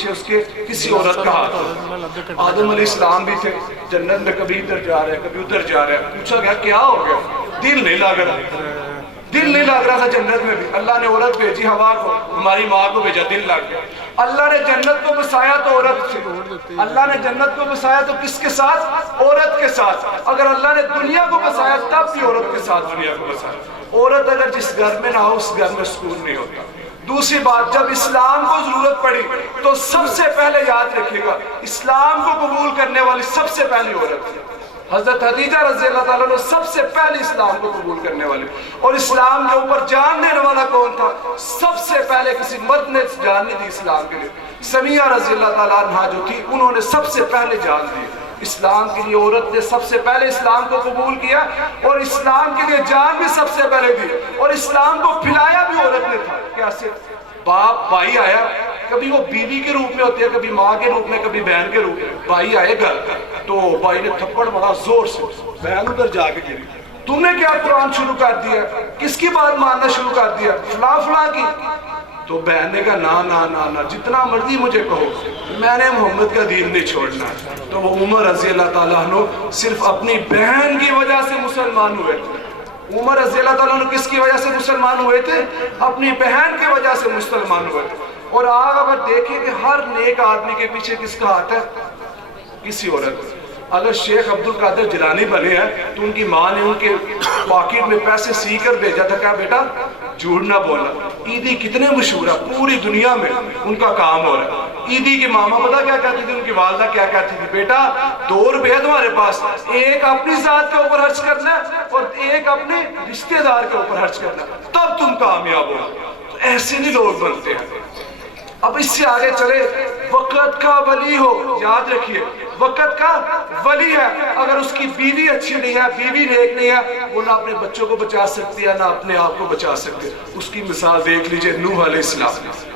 पीछे उसके किसी औरत का हाथ हो। आदम अलैहिस्सलाम भी थे, जन्नत में कभी इधर जा रहे हैं कभी उधर जा रहे हैं। पूछा गया क्या हो गया? दिल नहीं लग रहा, दिल नहीं लग रहा था जन्नत में भी। अल्लाह ने औरत भेजी हवा को, हमारी माँ को भेजा, दिल लग गया। अल्लाह ने जन्नत को बसाया तो औरत से, अल्लाह ने जन्नत को बसाया तो किसके साथ? औरत के साथ। अगर अल्लाह ने दुनिया को बसाया तब भी औरत के साथ दुनिया को बसाया। औरत अगर जिस घर में ना हो उस घर में सुकून नहीं होता। दूसरी बात, जब इस्लाम को जरूरत पड़ी तो सबसे पहले याद रखिएगा, इस्लाम को कबूल करने वाली सबसे पहली औरत थी हजरत खदीजा रज़ी अल्लाह ताला अन्हा, सबसे पहले इस्लाम को कबूल करने वाली। और इस्लाम के ऊपर जान देने वाला कौन था? सबसे पहले किसी मर्द ने जान नहीं दी इस्लाम के लिए। समिया रज़ी अल्लाह ताला अन्हा जो थी, उन्होंने सबसे पहले जान दी इस्लाम के लिए। औरत ने सबसे पहले इस्लाम को कबूल किया और इस्लाम के लिए जान भी सबसे पहले दी। और इस्लाम को फैलाया भी औरत ने था। कैसे? बाप भाई आया, कभी वो बीवी के रूप में होती है, कभी माँ के रूप में, कभी बहन के रूप में। भाई आए घर तो भाई ने थप्पड़ मारा जोर से, बहन उधर जाके गिरी। तुमने क्या कुरान शुरू कर दिया? किसकी बात मानना शुरू कर दिया? फला फला की। तो बहन ने कहा ना ना ना ना, जितना मर्जी मुझे कहो, मैंने मोहम्मद का दीन नहीं छोड़ना। तो वो उमर रज़ी अल्लाह ताला अन्हु सिर्फ अपनी बहन की वजह से मुसलमान हुए थे। उमर रज़ी अल्लाह ताला अन्हु किसकी वजह से मुसलमान हुए थे? अपनी बहन की वजह से मुसलमान हुए थे। और आप अगर देखें कि हर नेक आदमी के पीछे किसका हाथ है? किसी औरत। अगर शेख अब्दुल कादिर जिलानी बने हैं तो उनकी माँ ने उनके पॉकेट में पैसे सी कर भेजा था, क्या बेटा झूठ ना बोलना। ईदी कितने मशहूर है पूरी दुनिया में, उनका काम हो रहा है। ईदी की मामा पता क्या कहती थी? उनकी वालदा क्या कहती थी? बेटा 2 रुपये तुम्हारे पास, एक अपनी जात के ऊपर खर्च करना और एक अपने रिश्तेदार के ऊपर खर्च करना, तब तुम कामयाब हो। तो ऐसे नहीं लोग बनते हैं। अब इससे आगे चले, वक़्त का वली हो, याद रखिए वक़्त का वली है। अगर उसकी बीवी अच्छी नहीं है, बीवी नेक नहीं है, वो ना अपने बच्चों को बचा सकती है ना अपने आप को बचा सकती है। उसकी मिसाल देख लीजिए, नूह अलैहिस्सलाम।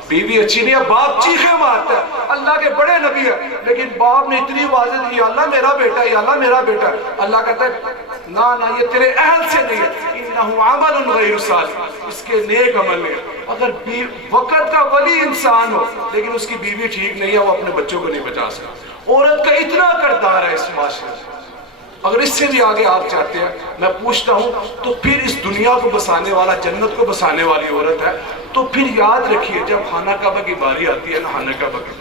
बीवी अच्छी नहीं है, बाप चीखे मारता है, अल्लाह के बड़े नबी है, लेकिन बाप ने इतनी आवाज़ दी, अल्लाह मेरा बेटा है, अल्लाह मेरा बेटा है। अल्लाह कहता है ना ना, ये तेरे अहल से नहीं है, इन्नहु अमलुन गैरु सालिह, इसके नेक अमल नहीं है। अगर वक़्त का वली इंसान हो लेकिन उसकी बीवी ठीक नहीं है, वो अपने बच्चों को नहीं बचा सकता। औरत का इतना किरदार है इस माशरे में। अगर इससे भी आगे आप चाहते हैं, मैं पूछता हूँ, तो फिर इस दुनिया को बसाने वाला, जन्नत को बसाने वाली औरत है, तो फिर याद रखिए जब खाना काबा की बारी आती है ना, खाना काबा की,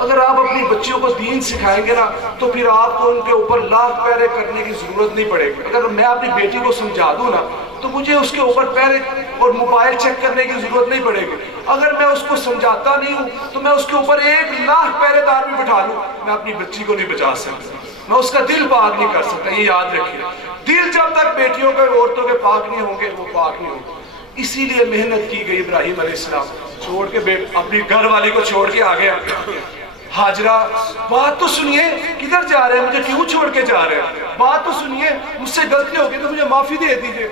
अगर आप अपनी बच्चियों को दीन सिखाएंगे ना, तो फिर आपको उनके ऊपर लाख पैरे करने की जरूरत नहीं पड़ेगी। अगर मैं अपनी बेटी को समझा दूं ना, तो मुझे उसके ऊपर पैरे और मोबाइल चेक करने की जरूरत नहीं पड़ेगी। अगर मैं उसको समझाता नहीं हूँ तो मैं उसके ऊपर 1 लाख पहरेदार भी बिठा लूँ, मैं अपनी बच्ची को नहीं बचा सकता, मैं उसका दिल पाक नहीं कर सकता। ये याद रखिए, दिल जब तक बेटियों के, औरतों के पाक नहीं होंगे, वो पाक नहीं होंगे। इसीलिए मेहनत की गई। इब्राहिम अलैहिस्सलाम छोड़ के अपनी घर वाली को छोड़ के आ गया। हाजरा, बात तो सुनिए, किधर जा रहे हैं, मुझे क्यों छोड़ के जा रहे हैं? बात तो सुनिए, मुझसे गलती हो गई तो मुझे माफी दे दीजिए।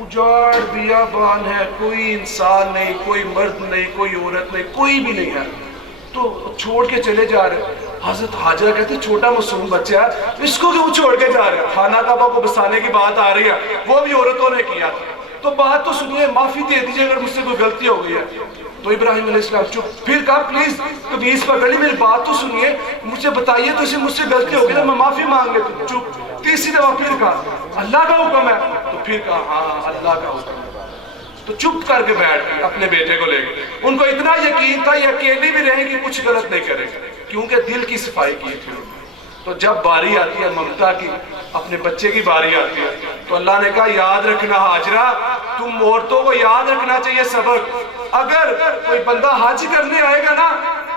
उजाड़ बियाबान है, कोई इंसान नहीं, कोई मर्द नहीं, कोई औरत नहीं, कोई भी नहीं है, तो छोड़ के चले जा रहे। हजरत हाजरा कहते छोटा मासूम बच्चा है, इसको क्यों छोड़ के जा रहे हैं? खाना काबा को बसाने की बात आ रही है, वो भी औरतों ने किया, तो बात तो सुनिए, माफी दे दीजिए अगर मुझसे कोई गलती हो गई है। तो इब्राहिम अलैहिस्सलाम चुप। फिर कहा प्लीज तमीज पकड़ ली, मेरी बात तो सुनिए, मुझे बताइए तो मुझसे गलती हो गई ना, मैं माफी मांग लेता। चुप। तीसरी दफा फिर कहा अल्लाह का हुक्म है, तो फिर कहा हाँ अल्लाह का हुक्म है। तो चुप करके बैठ गए अपने बेटे को लेकर। उनको इतना यकीन था ये अकेली भी रहेगी, कुछ गलत नहीं करेगी, क्योंकि दिल की सफाई की थी। तो जब बारी आती है ममता की, अपने बच्चे की बारी आती है, तो अल्लाह ने कहा याद रखना हाजरा, तुम औरतों को याद रखना चाहिए सबक। अगर कोई बंदा हज करने आएगा ना,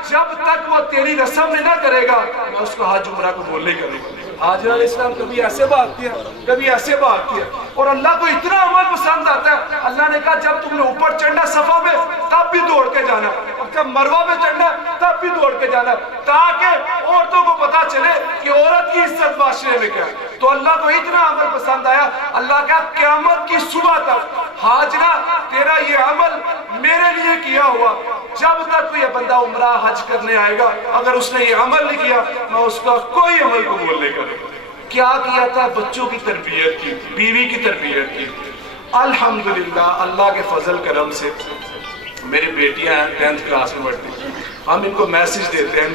जब तक वो तेरी रस्म में ना करेगा, मैं उसको हज उम्रा को बोलने करूंगा। हाजरा अलैहिस्सलाम कभी ऐसे भागती है, कभी ऐसे भागती है, और अल्लाह को इतना अमल पसंद आता है। अल्लाह ने कहा जब तुमने ऊपर चढ़ना सफा में, तब भी दौड़ के जाना, और जब मरवा में चढ़ना तब भी दौड़ के जाना, ताकि औरतों को पता चले कि औरत की इज्जत माशरे में क्या है। तो अल्लाह को इतना अमल पसंद आया, अल्लाह का क़यामत की सुबह तक हाजरा तेरा ये अमल मेरे लिए किया हुआ, जब तक कोई बंदा उम्रा हज करने आएगा, अगर उसने ये अमल नहीं किया, मैं उसका कोई अमल कबूल नहीं करूंगा। क्या किया था? बच्चों की तरबियत की, बीवी की तरबियत की। अल्हम्दुलिल्लाह, अल्लाह के फजल करम से मेरी बेटियां 10th क्लास में पढ़ती, हम इनको मैसेज देते हैं,